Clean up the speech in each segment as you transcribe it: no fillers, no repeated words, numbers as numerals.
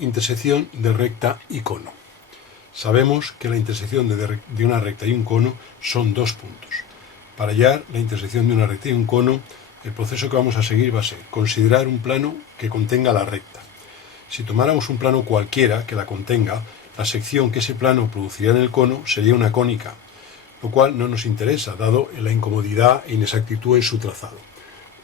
Intersección de recta y cono. Sabemos que la intersección de una recta y un cono son dos puntos. Para hallar la intersección de una recta y un cono, el proceso que vamos a seguir va a ser considerar un plano que contenga la recta. Si tomáramos un plano cualquiera que la contenga, la sección que ese plano produciría en el cono sería una cónica, lo cual no nos interesa, dado la incomodidad e inexactitud en su trazado.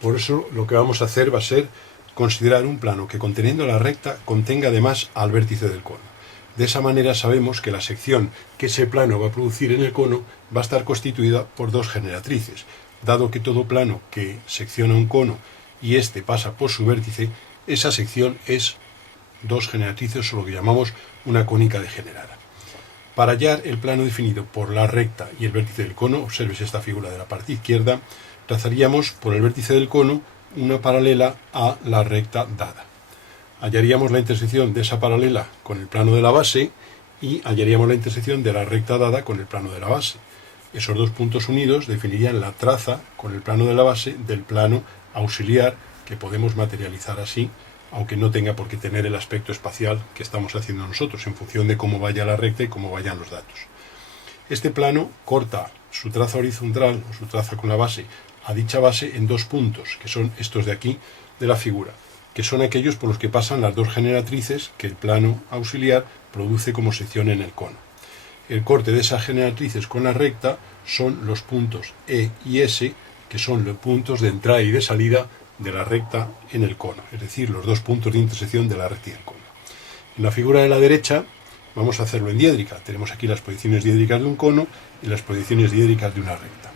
Por eso lo que vamos a hacer va a ser considerar un plano que, conteniendo la recta, contenga además al vértice del cono. De esa manera sabemos que la sección que ese plano va a producir en el cono va a estar constituida por dos generatrices, dado que todo plano que secciona un cono y éste pasa por su vértice, esa sección es dos generatrices, o lo que llamamos una cónica degenerada. Para hallar el plano definido por la recta y el vértice del cono, observes esta figura de la parte izquierda, trazaríamos por el vértice del cono una paralela a la recta dada. Hallaríamos la intersección de esa paralela con el plano de la base y hallaríamos la intersección de la recta dada con el plano de la base. Esos dos puntos unidos definirían la traza con el plano de la base del plano auxiliar, que podemos materializar así, aunque no tenga por qué tener el aspecto espacial que estamos haciendo nosotros, en función de cómo vaya la recta y cómo vayan los datos. Este plano corta su traza horizontal, o su traza con la base, a dicha base en dos puntos, que son estos de aquí de la figura, que son aquellos por los que pasan las dos generatrices que el plano auxiliar produce como sección en el cono. El corte de esas generatrices con la recta son los puntos E y S, que son los puntos de entrada y de salida de la recta en el cono, es decir, los dos puntos de intersección de la recta y el cono. En la figura de la derecha vamos a hacerlo en diédrica. Tenemos aquí las proyecciones diédricas de un cono y las proyecciones diédricas de una recta.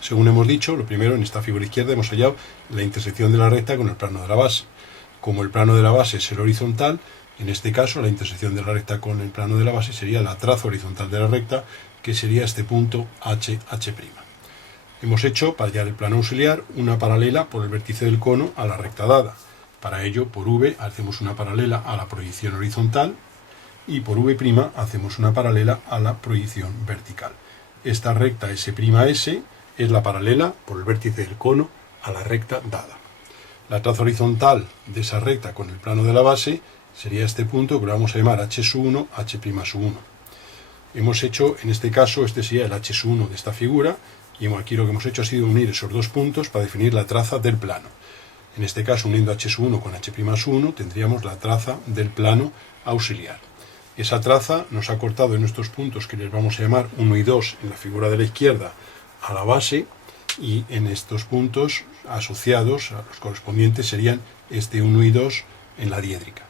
Según hemos dicho, lo primero, en esta figura izquierda hemos hallado la intersección de la recta con el plano de la base. Como el plano de la base es el horizontal, en este caso la intersección de la recta con el plano de la base sería la traza horizontal de la recta, que sería este punto HH'. Hemos hecho, para hallar el plano auxiliar, una paralela por el vértice del cono a la recta dada. Para ello, por V hacemos una paralela a la proyección horizontal y por V' hacemos una paralela a la proyección vertical. Esta recta S', es la paralela por el vértice del cono a la recta dada. La traza horizontal de esa recta con el plano de la base sería este punto, que lo vamos a llamar H', H'1. Hemos hecho, en este caso, este sería el H'1 de esta figura, y aquí lo que hemos hecho ha sido unir esos dos puntos para definir la traza del plano. En este caso, uniendo H'1 con H'1, tendríamos la traza del plano auxiliar. Esa traza nos ha cortado en estos puntos, que les vamos a llamar 1 y 2 en la figura de la izquierda, a la base, y en estos puntos asociados a los correspondientes serían este 1 y 2 en la diédrica.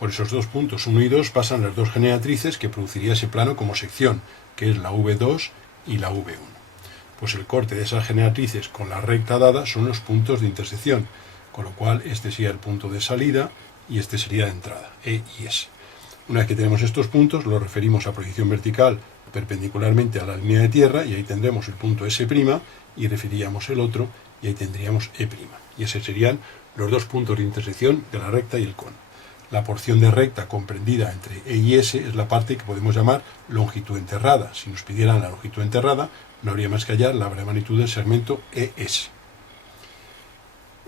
Por esos dos puntos 1 y 2 pasan las dos generatrices que produciría ese plano como sección, que es la V2 y la V1. Pues el corte de esas generatrices con la recta dada son los puntos de intersección, con lo cual este sería el punto de salida y este sería de entrada, E y S. Una vez que tenemos estos puntos, los referimos a proyección vertical perpendicularmente a la línea de tierra, y ahí tendremos el punto S' y referiríamos el otro, y ahí tendríamos E'. Y esos serían los dos puntos de intersección de la recta y el cono. La porción de recta comprendida entre E y S es la parte que podemos llamar longitud enterrada. Si nos pidieran la longitud enterrada, no habría más que hallar la magnitud del segmento ES.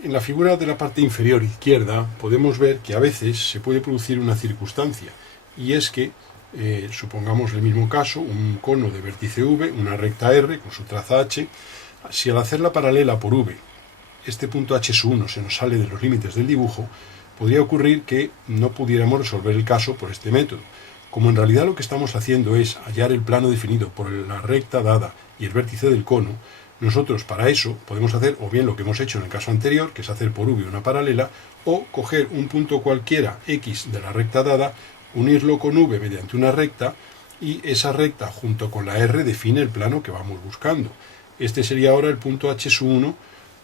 En la figura de la parte inferior izquierda podemos ver que a veces se puede producir una circunstancia, y es que supongamos el mismo caso, un cono de vértice V, una recta R con su traza H. Si al hacer la paralela por V, este punto H'1 se nos sale de los límites del dibujo, podría ocurrir que no pudiéramos resolver el caso por este método. Como en realidad lo que estamos haciendo es hallar el plano definido por la recta dada y el vértice del cono, nosotros para eso podemos hacer o bien lo que hemos hecho en el caso anterior, que es hacer por V una paralela, o coger un punto cualquiera X de la recta dada, unirlo con V mediante una recta, y esa recta junto con la R define el plano que vamos buscando. Este sería ahora el punto H'1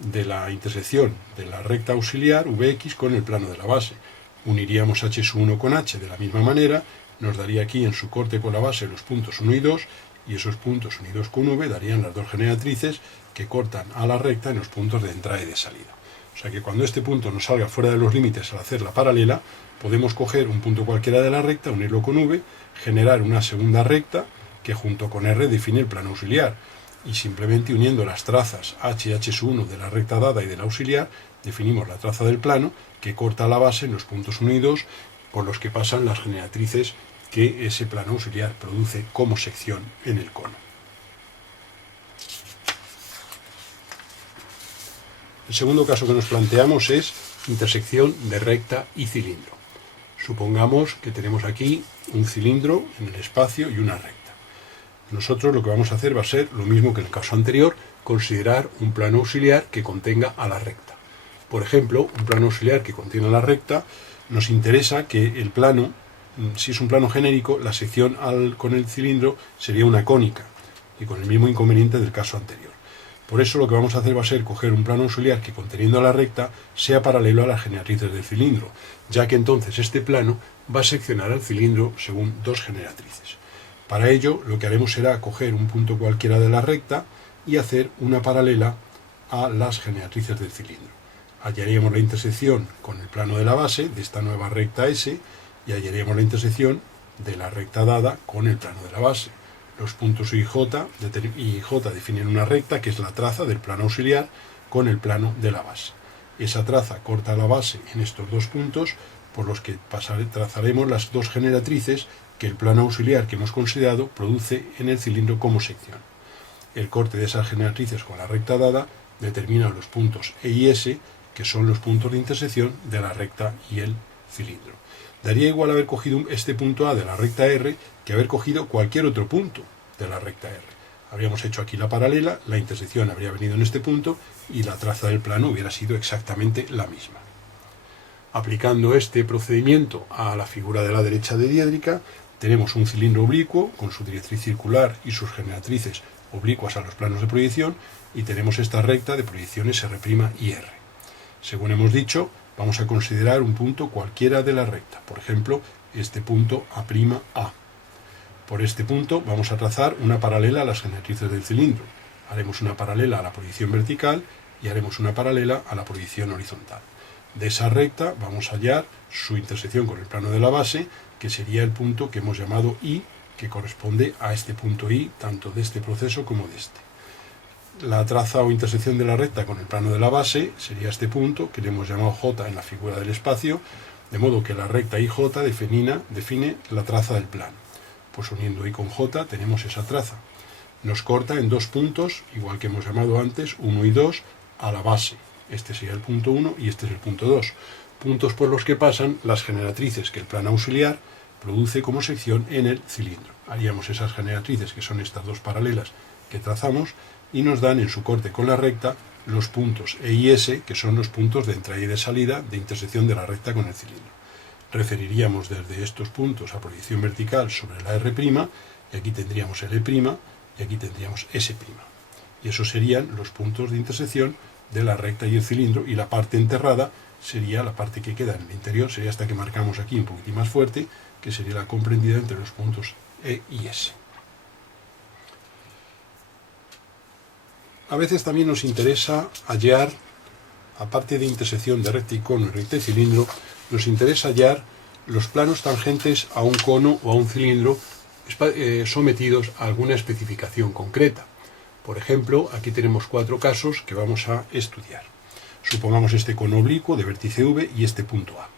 de la intersección de la recta auxiliar Vx con el plano de la base. Uniríamos H'1 con H de la misma manera, nos daría aquí en su corte con la base los puntos 1 y 2, y esos puntos unidos con V darían las dos generatrices que cortan a la recta en los puntos de entrada y de salida. O sea que cuando este punto nos salga fuera de los límites al hacer la paralela, podemos coger un punto cualquiera de la recta, unirlo con V, generar una segunda recta que junto con R define el plano auxiliar, y simplemente uniendo las trazas H y H'1 de la recta dada y del auxiliar, definimos la traza del plano que corta la base en los puntos 1 y 2 por los que pasan las generatrices que ese plano auxiliar produce como sección en el cono. El segundo caso que nos planteamos es intersección de recta y cilindro. Supongamos que tenemos aquí un cilindro en el espacio y una recta. Nosotros lo que vamos a hacer va a ser lo mismo que en el caso anterior, considerar un plano auxiliar que contenga a la recta. Por ejemplo, un plano auxiliar que contiene a la recta, nos interesa que el plano, si es un plano genérico, la sección con el cilindro sería una cónica, y con el mismo inconveniente del caso anterior. Por eso lo que vamos a hacer va a ser coger un plano auxiliar que, conteniendo a la recta, sea paralelo a las generatrices del cilindro, ya que entonces este plano va a seccionar al cilindro según dos generatrices. Para ello, lo que haremos será coger un punto cualquiera de la recta y hacer una paralela a las generatrices del cilindro. Hallaríamos la intersección con el plano de la base de esta nueva recta S y hallaríamos la intersección de la recta dada con el plano de la base. Los puntos I y J definen una recta que es la traza del plano auxiliar con el plano de la base. Esa traza corta la base en estos dos puntos por los que trazaremos las dos generatrices que el plano auxiliar que hemos considerado produce en el cilindro como sección. El corte de esas generatrices con la recta dada determina los puntos E y S, que son los puntos de intersección de la recta y el cilindro. Daría igual haber cogido este punto A de la recta R que haber cogido cualquier otro punto de la recta R. Habríamos hecho aquí la paralela, la intersección habría venido en este punto y la traza del plano hubiera sido exactamente la misma. Aplicando este procedimiento a la figura de la derecha de diédrica, tenemos un cilindro oblicuo con su directriz circular y sus generatrices oblicuas a los planos de proyección y tenemos esta recta de proyecciones R' y R. Según hemos dicho, vamos a considerar un punto cualquiera de la recta, por ejemplo, este punto A'A. Por este punto vamos a trazar una paralela a las generatrices del cilindro. Haremos una paralela a la proyección vertical y haremos una paralela a la proyección horizontal. De esa recta vamos a hallar su intersección con el plano de la base, que sería el punto que hemos llamado I, que corresponde a este punto I, tanto de este proceso como de este. La traza o intersección de la recta con el plano de la base sería este punto, que le hemos llamado J en la figura del espacio, de modo que la recta IJ define la traza del plano. Pues uniendo I con J tenemos esa traza. Nos corta en dos puntos, igual que hemos llamado antes, 1 y 2, a la base. Este sería el punto 1 y este es el punto 2. Puntos por los que pasan las generatrices que el plano auxiliar produce como sección en el cilindro. Haríamos esas generatrices, que son estas dos paralelas que trazamos, y nos dan en su corte con la recta los puntos E y S, que son los puntos de entrada y de salida de intersección de la recta con el cilindro. Referiríamos desde estos puntos a proyección vertical sobre la R', y aquí tendríamos L', y aquí tendríamos S'. Y esos serían los puntos de intersección de la recta y el cilindro, y la parte enterrada sería la parte que queda en el interior, sería esta que marcamos aquí un poquitín más fuerte, que sería la comprendida entre los puntos E y S. A veces también nos interesa hallar, aparte de intersección de recta y cono y recta y cilindro, nos interesa hallar los planos tangentes a un cono o a un cilindro sometidos a alguna especificación concreta. Por ejemplo, aquí tenemos 4 casos que vamos a estudiar. Supongamos este cono oblicuo de vértice V y este punto A.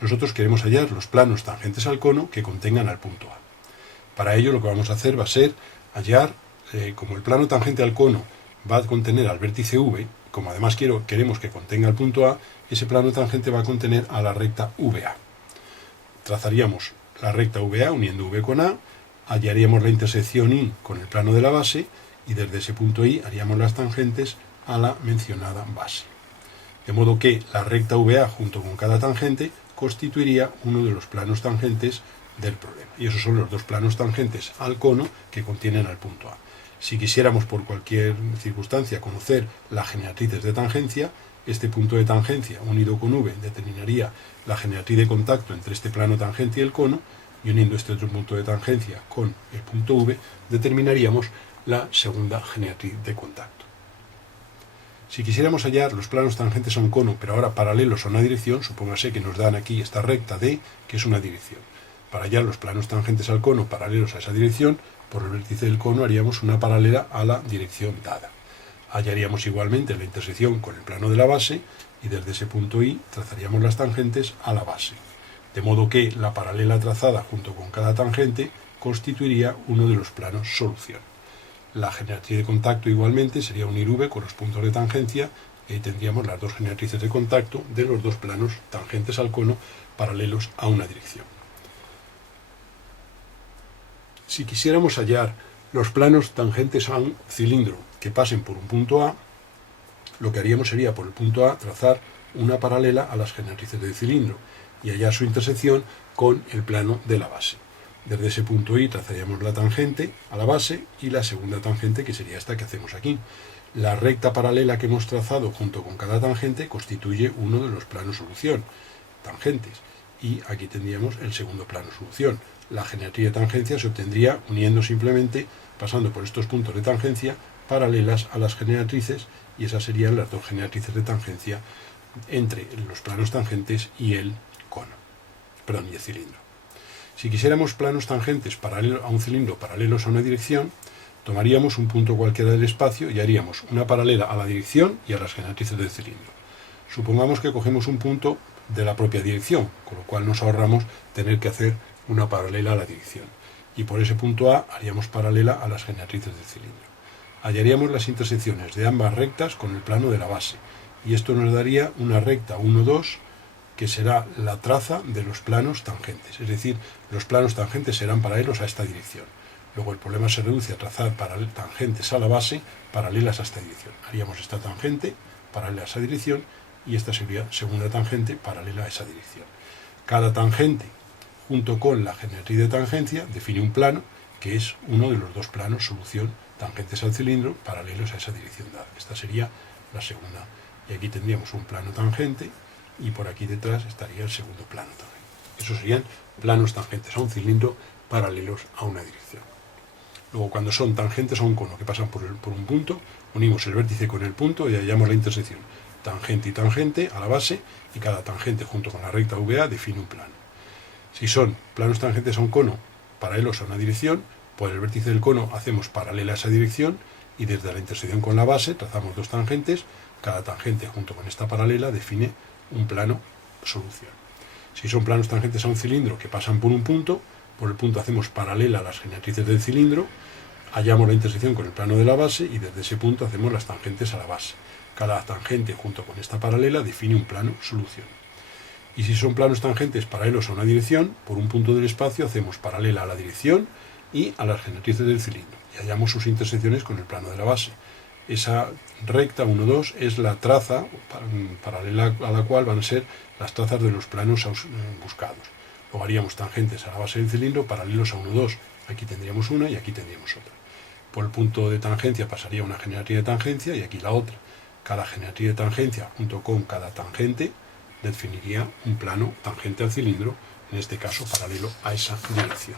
Nosotros queremos hallar los planos tangentes al cono que contengan al punto A. Para ello lo que vamos a hacer va a ser hallar, como el plano tangente al cono va a contener al vértice V, como además queremos que contenga el punto A, ese plano tangente va a contener a la recta VA. Trazaríamos la recta VA uniendo V con A, hallaríamos la intersección I con el plano de la base y desde ese punto I haríamos las tangentes a la mencionada base. De modo que la recta VA junto con cada tangente constituiría uno de los planos tangentes del problema. Y esos son los dos planos tangentes al cono que contienen al punto A. Si quisiéramos por cualquier circunstancia conocer las generatrices de tangencia, este punto de tangencia unido con V determinaría la generatriz de contacto entre este plano tangente y el cono, y uniendo este otro punto de tangencia con el punto V determinaríamos la segunda generatriz de contacto. Si quisiéramos hallar los planos tangentes a un cono, pero ahora paralelos a una dirección, supóngase que nos dan aquí esta recta D, que es una dirección. Para hallar los planos tangentes al cono paralelos a esa dirección, por el vértice del cono haríamos una paralela a la dirección dada. Hallaríamos igualmente la intersección con el plano de la base y desde ese punto I trazaríamos las tangentes a la base. de modo que la paralela trazada junto con cada tangente constituiría uno de los planos solución. La generatriz de contacto igualmente sería unir V con los puntos de tangencia, y ahí tendríamos las dos generatrices de contacto de los dos planos tangentes al cono paralelos a una dirección. Si quisiéramos hallar los planos tangentes a un cilindro que pasen por un punto A, lo que haríamos sería por el punto A trazar una paralela a las generatrices del cilindro y hallar su intersección con el plano de la base. Desde ese punto I trazaríamos la tangente a la base y la segunda tangente, que sería esta que hacemos aquí. La recta paralela que hemos trazado junto con cada tangente constituye uno de los planos solución, tangentes, y aquí tendríamos el segundo plano solución. La generatriz de tangencia se obtendría uniendo simplemente, pasando por estos puntos de tangencia paralelas a las generatrices, y esas serían las dos generatrices de tangencia entre los planos tangentes y el cono, y el cilindro. Si quisiéramos planos tangentes paralelos a un cilindro paralelos a una dirección, tomaríamos un punto cualquiera del espacio y haríamos una paralela a la dirección y a las generatrices del cilindro. Supongamos que cogemos un punto de la propia dirección, con lo cual nos ahorramos tener que hacer una paralela a la dirección. Y por ese punto A haríamos paralela a las generatrices del cilindro. Hallaríamos las intersecciones de ambas rectas con el plano de la base, y esto nos daría una recta 1, 2, que será la traza de los planos tangentes, es decir, los planos tangentes serán paralelos a esta dirección. Luego el problema se reduce a trazar tangentes a la base paralelas a esta dirección. Haríamos esta tangente paralela a esa dirección y esta sería segunda tangente paralela a esa dirección. Cada tangente, junto con la generatriz de tangencia, define un plano que es uno de los dos planos solución tangentes al cilindro paralelos a esa dirección dada. Esta sería la segunda. Y aquí tendríamos un plano tangente y por aquí detrás estaría el segundo plano tangente. Esos serían planos tangentes a un cilindro paralelos a una dirección. Luego, cuando son tangentes a un cono que pasan por un punto, unimos el vértice con el punto y hallamos la intersección tangente y tangente a la base, y cada tangente junto con la recta VA define un plano. Si son planos tangentes a un cono paralelos a una dirección, por el vértice del cono hacemos paralela a esa dirección y desde la intersección con la base trazamos dos tangentes, cada tangente junto con esta paralela define un plano solución. Si son planos tangentes a un cilindro que pasan por un punto, por el punto hacemos paralela a las generatrices del cilindro, hallamos la intersección con el plano de la base y desde ese punto hacemos las tangentes a la base. Cada tangente junto con esta paralela define un plano solución. Y si son planos tangentes paralelos a una dirección, por un punto del espacio hacemos paralela a la dirección y a las generatrices del cilindro y hallamos sus intersecciones con el plano de la base. Esa recta 1, 2 es la traza paralela a la cual van a ser las trazas de los planos buscados. Luego haríamos tangentes a la base del cilindro paralelos a 1, 2. Aquí tendríamos una y aquí tendríamos otra. Por el punto de tangencia pasaría una generatriz de tangencia y aquí la otra. Cada generatriz de tangencia junto con cada tangente definiría un plano tangente al cilindro, en este caso paralelo a esa dirección.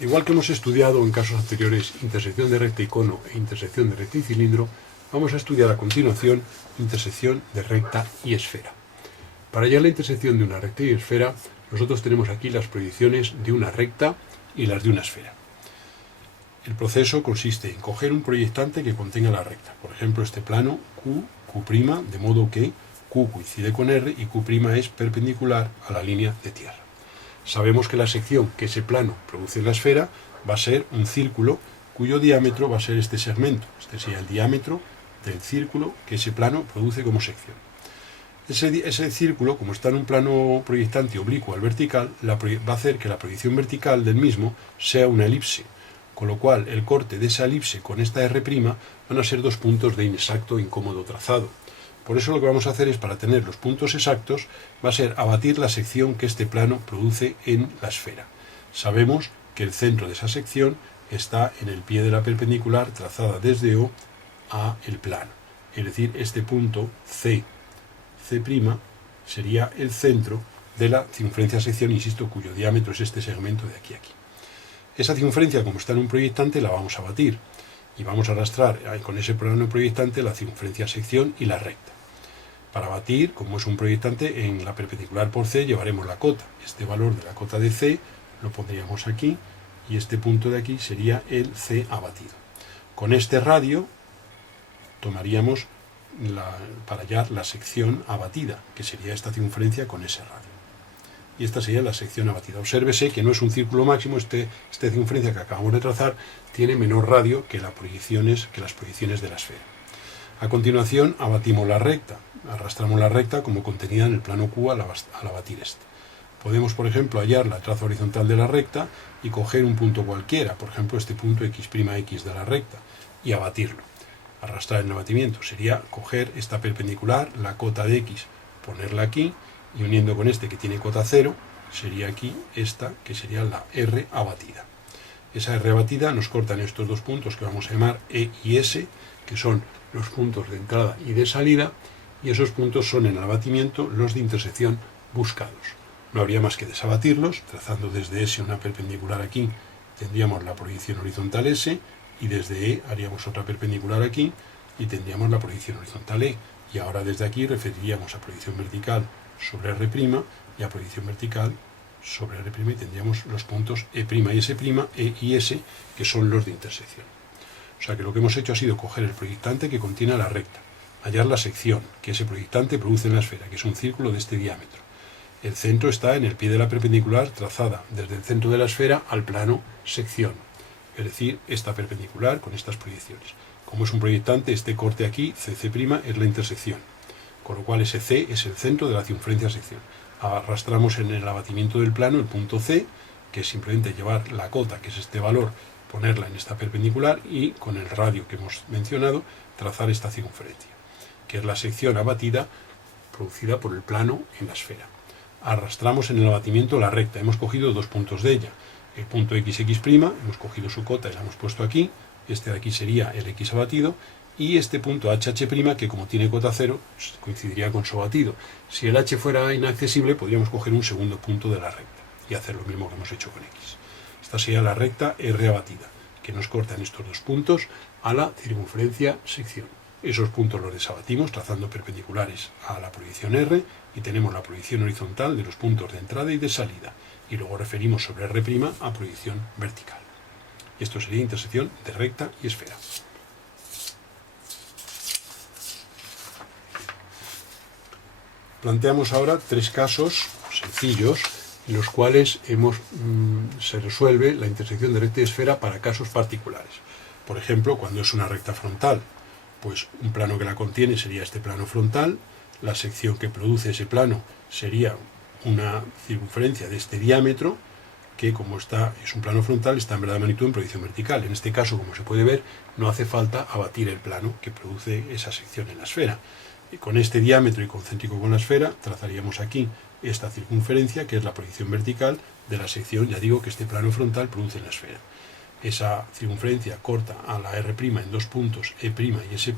Igual que hemos estudiado en casos anteriores intersección de recta y cono e intersección de recta y cilindro, vamos a estudiar a continuación intersección de recta y esfera. Para hallar la intersección de una recta y esfera, nosotros tenemos aquí las proyecciones de una recta y las de una esfera. El proceso consiste en coger un proyectante que contenga la recta, por ejemplo este plano Q, Q', de modo que Q coincide con R y Q' es perpendicular a la línea de tierra. Sabemos que la sección que ese plano produce en la esfera va a ser un círculo cuyo diámetro va a ser este segmento. Este sería el diámetro del círculo que ese plano produce como sección. Ese círculo, como está en un plano proyectante oblicuo al vertical, va a hacer que la proyección vertical del mismo sea una elipse, con lo cual el corte de esa elipse con esta R' van a ser dos puntos de inexacto e incómodo trazado. Por eso lo que vamos a hacer es, para tener los puntos exactos, va a ser abatir la sección que este plano produce en la esfera. Sabemos que el centro de esa sección está en el pie de la perpendicular trazada desde O a el plano. Es decir, este punto C' sería el centro de la circunferencia sección, insisto, cuyo diámetro es este segmento de aquí a aquí. Esa circunferencia, como está en un proyectante, la vamos a batir y vamos a arrastrar con ese plano proyectante la circunferencia sección y la recta. Para batir, como es un proyectante, en la perpendicular por C llevaremos la cota. Este valor de la cota de C lo pondríamos aquí y este punto de aquí sería el C abatido. Con este radio tomaríamos para hallar la sección abatida, que sería esta circunferencia con ese radio. Y esta sería la sección abatida. Obsérvese que no es un círculo máximo, esta circunferencia que acabamos de trazar tiene menor radio que las proyecciones de la esfera. A continuación abatimos la recta, arrastramos la recta como contenida en el plano Q al abatir este. Podemos, por ejemplo, hallar la traza horizontal de la recta y coger un punto cualquiera, por ejemplo este punto X' de la recta, y abatirlo. Arrastrar el abatimiento sería coger esta perpendicular, la cota de X, ponerla aquí, y uniendo con este que tiene cota 0, sería aquí esta, que sería la R abatida. Esa R abatida nos corta en estos dos puntos que vamos a llamar E y S, que son los puntos de entrada y de salida, y esos puntos son en el abatimiento los de intersección buscados. No habría más que desabatirlos, trazando desde S una perpendicular aquí, tendríamos la proyección horizontal S, y desde E haríamos otra perpendicular aquí, y tendríamos la proyección horizontal E. Y ahora desde aquí referiríamos a proyección vertical sobre R' y a proyección vertical sobre R' y tendríamos los puntos E' y S', E y S, que son los de intersección. O sea que lo que hemos hecho ha sido coger el proyectante que contiene la recta, hallar la sección que ese proyectante produce en la esfera, que es un círculo de este diámetro. El centro está en el pie de la perpendicular trazada desde el centro de la esfera al plano sección, es decir, esta perpendicular con estas proyecciones. Como es un proyectante, este corte aquí, CC' es la intersección, con lo cual ese C es el centro de la circunferencia sección. Arrastramos en el abatimiento del plano el punto C, que es simplemente llevar la cota, que es este valor, ponerla en esta perpendicular y con el radio que hemos mencionado, trazar esta circunferencia, que es la sección abatida producida por el plano en la esfera. Arrastramos en el abatimiento la recta, hemos cogido dos puntos de ella, el punto XX', hemos cogido su cota y la hemos puesto aquí, este de aquí sería el X abatido, y este punto HH', que como tiene cota 0, coincidiría con su abatido. Si el H fuera inaccesible, podríamos coger un segundo punto de la recta y hacer lo mismo que hemos hecho con X. Esta sería la recta R abatida, que nos corta en estos dos puntos a la circunferencia sección. Esos puntos los desabatimos trazando perpendiculares a la proyección R y tenemos la proyección horizontal de los puntos de entrada y de salida, y luego referimos sobre R' a proyección vertical. Esto sería intersección de recta y esfera. Planteamos ahora tres casos sencillos en los cuales se resuelve la intersección de recta y esfera para casos particulares. Por ejemplo, cuando es una recta frontal, pues un plano que la contiene sería este plano frontal, la sección que produce ese plano sería una circunferencia de este diámetro, que como es un plano frontal, está en verdad de magnitud en proyección vertical. En este caso, como se puede ver, no hace falta abatir el plano que produce esa sección en la esfera. Y con este diámetro y concéntrico con la esfera, trazaríamos aquí esta circunferencia, que es la proyección vertical de la sección, ya digo, que este plano frontal produce en la esfera. Esa circunferencia corta a la R' en dos puntos E' y S',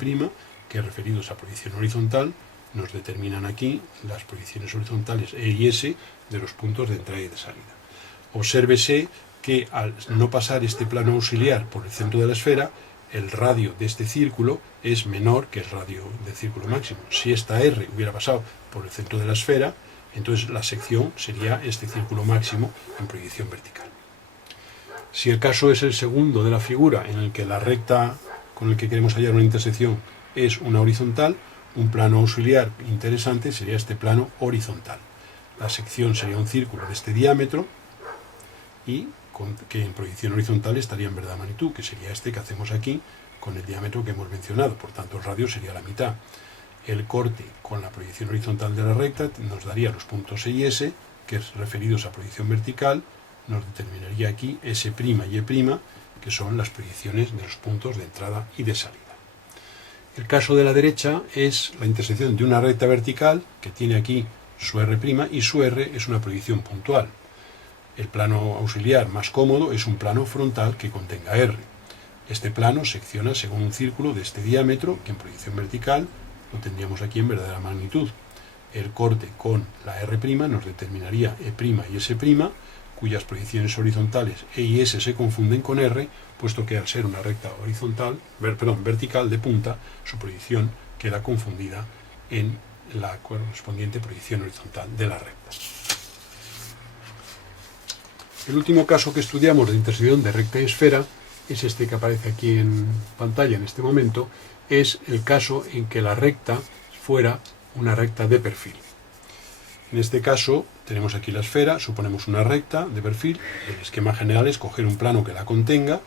que referidos a proyección horizontal, nos determinan aquí las proyecciones horizontales E y S de los puntos de entrada y de salida. Obsérvese que al no pasar este plano auxiliar por el centro de la esfera, el radio de este círculo es menor que el radio del círculo máximo. Si esta R hubiera pasado por el centro de la esfera, entonces la sección sería este círculo máximo en proyección vertical. Si el caso es el segundo de la figura, en el que la recta con el que queremos hallar una intersección es una horizontal, un plano auxiliar interesante sería este plano horizontal. La sección sería un círculo de este diámetro y que en proyección horizontal estaría en verdad magnitud, que sería este que hacemos aquí con el diámetro que hemos mencionado, por tanto el radio sería la mitad. El corte con la proyección horizontal de la recta nos daría los puntos E y S, que es referidos a proyección vertical, nos determinaría aquí S' y E', que son las proyecciones de los puntos de entrada y de salida. El caso de la derecha es la intersección de una recta vertical, que tiene aquí su R' y su R es una proyección puntual. El plano auxiliar más cómodo es un plano frontal que contenga R. Este plano secciona según un círculo de este diámetro, que en proyección vertical lo tendríamos aquí en verdadera magnitud. El corte con la R' nos determinaría E' y S', cuyas proyecciones horizontales E y S se confunden con R, puesto que al ser una recta vertical de punta, su proyección queda confundida en la correspondiente proyección horizontal de la recta. El último caso que estudiamos de intersección de recta y esfera es este que aparece aquí en pantalla en este momento, es el caso en que la recta fuera una recta de perfil. En este caso tenemos aquí la esfera, suponemos una recta de perfil. El esquema general es coger un plano que la contenga,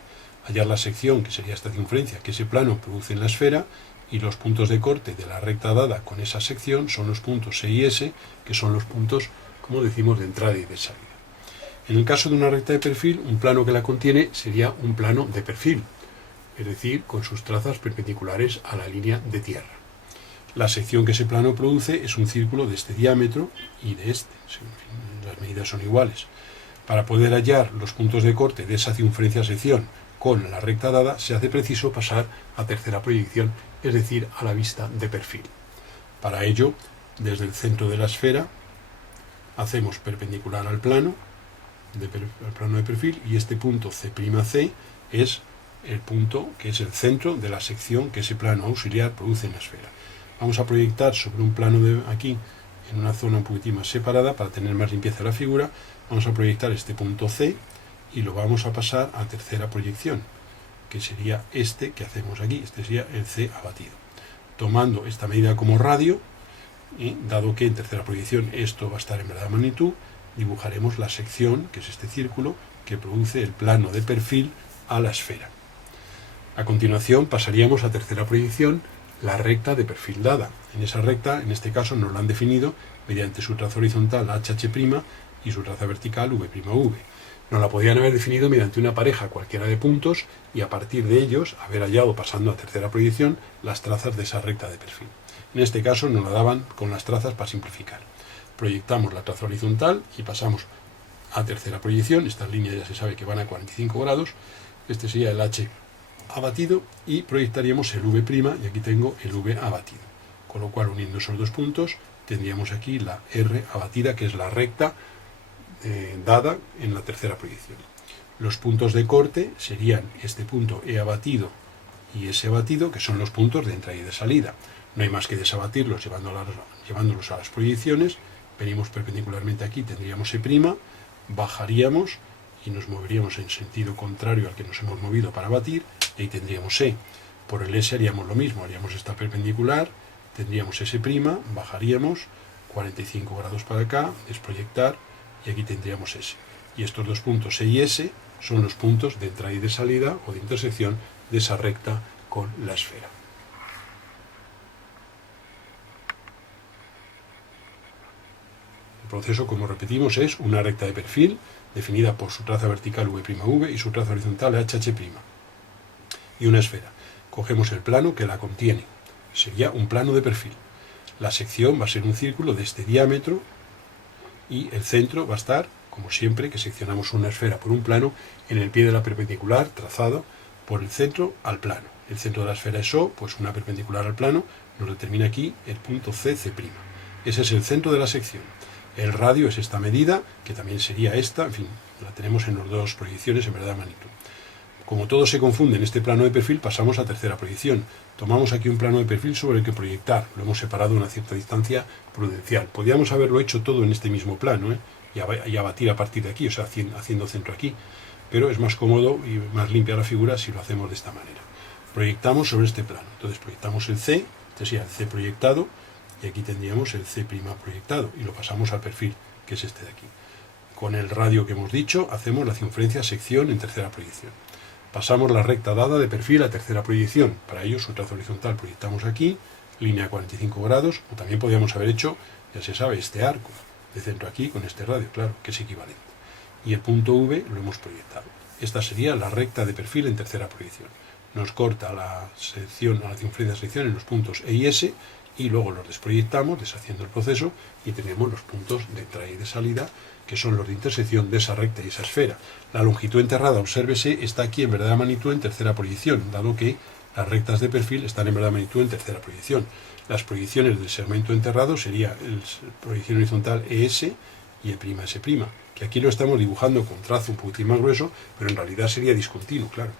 hallar la sección, que sería esta circunferencia, que ese plano produce en la esfera, y los puntos de corte de la recta dada con esa sección son los puntos C y S, que son los puntos, como decimos, de entrada y de salida. En el caso de una recta de perfil, un plano que la contiene sería un plano de perfil, es decir, con sus trazas perpendiculares a la línea de tierra. La sección que ese plano produce es un círculo de este diámetro y de este, las medidas son iguales. Para poder hallar los puntos de corte de esa circunferencia sección con la recta dada, se hace preciso pasar a tercera proyección, es decir, a la vista de perfil. Para ello, desde el centro de la esfera, hacemos perpendicular al plano de perfil, y este punto C'C es el punto que es el centro de la sección que ese plano auxiliar produce en la esfera. Vamos a proyectar sobre un plano de aquí, en una zona un poquitín más separada, para tener más limpieza la figura. Vamos a proyectar este punto C y lo vamos a pasar a tercera proyección, que sería este que hacemos aquí. Este sería el C abatido. Tomando esta medida como radio, y dado que en tercera proyección esto va a estar en verdadera magnitud, dibujaremos la sección, que es este círculo, que produce el plano de perfil a la esfera. A continuación pasaríamos a tercera proyección la recta de perfil dada. En esa recta, en este caso, nos la han definido mediante su traza horizontal HH' y su traza vertical V'V. Nos la podían haber definido mediante una pareja cualquiera de puntos y a partir de ellos haber hallado, pasando a tercera proyección, las trazas de esa recta de perfil. En este caso nos la daban con las trazas para simplificar. Proyectamos la traza horizontal y pasamos a tercera proyección. Estas líneas ya se sabe que van a 45 grados. Este sería el H abatido y proyectaríamos el V', y aquí tengo el V abatido. Con lo cual, uniendo esos dos puntos, tendríamos aquí la R abatida, que es la recta dada en la tercera proyección. Los puntos de corte serían este punto E abatido y S abatido, que son los puntos de entrada y de salida. No hay más que desabatirlos llevándolos a las proyecciones. Venimos perpendicularmente aquí, tendríamos E', bajaríamos y nos moveríamos en sentido contrario al que nos hemos movido para batir, y ahí tendríamos E. Por el S haríamos lo mismo, haríamos esta perpendicular, tendríamos S', bajaríamos 45 grados para acá, desproyectar, y aquí tendríamos S. Y estos dos puntos E y S son los puntos de entrada y de salida o de intersección de esa recta con la esfera. El proceso, como repetimos, es una recta de perfil definida por su traza vertical V'V y su traza horizontal HH', y una esfera. Cogemos el plano que la contiene, sería un plano de perfil. La sección va a ser un círculo de este diámetro y el centro va a estar, como siempre que seccionamos una esfera por un plano, en el pie de la perpendicular trazado por el centro al plano. El centro de la esfera es O, pues una perpendicular al plano nos determina aquí el punto C'C'. Ese es el centro de la sección. El radio es esta medida, que también sería esta, en fin, la tenemos en las dos proyecciones en verdadera magnitud. Como todo se confunde en este plano de perfil, pasamos a tercera proyección. Tomamos aquí un plano de perfil sobre el que proyectar. Lo hemos separado a una cierta distancia prudencial. Podríamos haberlo hecho todo en este mismo plano, y abatir a partir de aquí, o sea, haciendo centro aquí. Pero es más cómodo y más limpia la figura si lo hacemos de esta manera. Proyectamos sobre este plano. Entonces proyectamos el C, este sería el C proyectado, y aquí tendríamos el C' proyectado, y lo pasamos al perfil, que es este de aquí. Con el radio que hemos dicho, hacemos la circunferencia sección en tercera proyección. Pasamos la recta dada de perfil a tercera proyección. Para ello, su trazo horizontal proyectamos aquí, línea 45 grados, o también podríamos haber hecho, ya se sabe, este arco de centro aquí con este radio, claro, que es equivalente. Y el punto V lo hemos proyectado. Esta sería la recta de perfil en tercera proyección. Nos corta la sección, a la circunferencia sección en los puntos E y S, y luego los desproyectamos, deshaciendo el proceso, y tenemos los puntos de entrada y de salida, que son los de intersección de esa recta y esa esfera. La longitud enterrada, obsérvese, está aquí en verdadera magnitud en tercera proyección, dado que las rectas de perfil están en verdadera magnitud en tercera proyección. Las proyecciones del segmento enterrado sería la proyección horizontal ES y el' S', que aquí lo estamos dibujando con trazo un poquitín más grueso, pero en realidad sería discontinuo, claro.